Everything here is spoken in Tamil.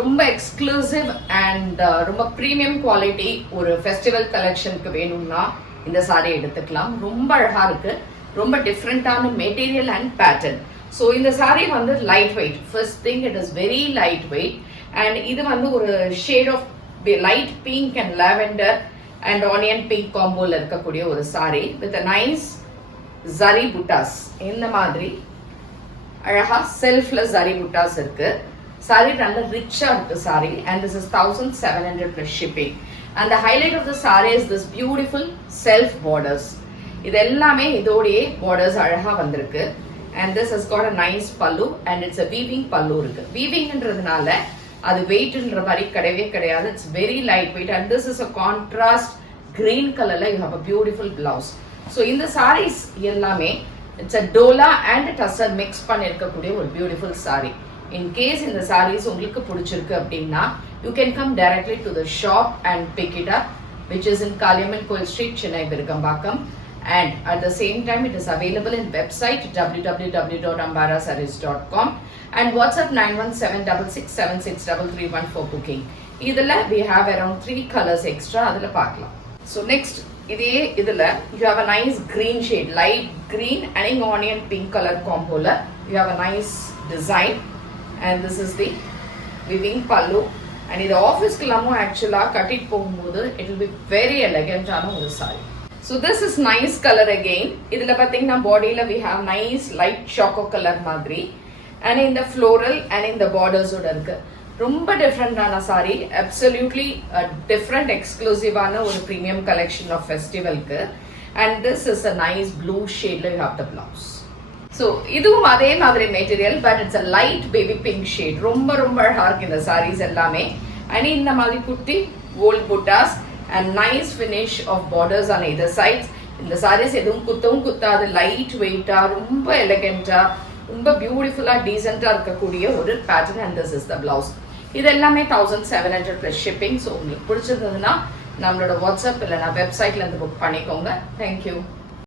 ரொம்ப எக்ஸ்க்ளூசிவ் அண்ட் ரொம்ப ப்ரீமியம் குவாலிட்டி ஒரு ஃபெஸ்டிவல் கலெக்ஷனுக்கு வேணும்னா இந்த சாரி எடுத்துக்கலாம். ரொம்ப அழகா இருக்கு, ரொம்ப டிஃப்ரெண்டான மெட்டீரியல் அண்ட் பேட்டர்ன். ஸோ இந்த சாரி வந்து light weight. First thing it is very light weight and இது வந்து ஒரு shade of light pink and lavender and onion pink காம்போல இருக்கக்கூடிய ஒரு சாரி வித் நைஸ் ஜரி புட்டாஸ். இந்த மாதிரி அழகா செல்ஃப்ல ஜரி புட்டாஸ் இருக்கு. சாரி நல்ல ரிச்சா இருக்கு sorry and this is 1700 plus shipping and the highlight of the saree is this beautiful self borders. இது எல்லாமே இதோடயே borders அழகா வந்திருக்கு and this has got a nice pallu and it's a weaving pallu இருக்கு. weavingன்றதுனால அது வெயிட்ன்ற மாதிரி கிடையவே கிடையாது. it's very light weight and this is a contrast green colorல you have a beautiful blouse. so இந்த sarees எல்லாமே it's a dola and tussar mix பண்ணிருக்கக்கூடிய ஒரு beautiful saree. in case இந்த sarees உங்களுக்கு பிடிச்சிருக்கு அப்படின்னா you can come directly to the shop and pick it up, which is in Kaliamman Coil Street, Chennai, Virugambakam. And at the same time it is available in website www.ambarasarees.com and WhatsApp 9176676331 for booking. இதுல we have around 3 colors extra அதுல பார்க்கலாம். so next இதே இதுல you have a nice green shade, light green and onion pink color comboல you have a nice design and this is the weaving pallu and இது ஆஃபீஸ்க்குலாமும் ஆக்சுவலா கட்டிட்டு போகும்போது it will be very elegant ஆன ஒரு saree. so this is nice color again. இதுல பாத்தீங்கன்னா பாடியில we have nice light choco color மாதிரி and in the floral and in the borders ஓட இருக்கு. ரொம்ப டிஃப்ரெண்டான saree, absolutely a different exclusive ஆன ஒரு premium collection of festivalக்கு and this is a nice blue shade you have the blouse. so இதுவும் அதே மாதிரி material but it's a light baby pink shade. ரொம்ப ரொம்ப அழகா இருக்கு இந்த sarees எல்லாமே and இந்த மாதிரி குட்டி gold buttas and nice finish of borders on either sides. இந்த sarees எதுவும் குத்தவும் குத்தாது, லைட் வெயிட்டா ரொம்ப எலிகண்டா ரொம்ப பியூட்டிஃபுல்லா டீசென்ட்டா இருக்கக்கூடிய ஒரு pattern and this is the blouse. இது எல்லாமே 1700 plus shipping. so உங்களுக்கு பிடிச்சிருந்ததுன்னா நம்மளோட வாட்ஸ்அப் இல்லைனா வெப்சைட்ல இருந்து புக் பண்ணிக்கோங்க. தேங்க்யூ.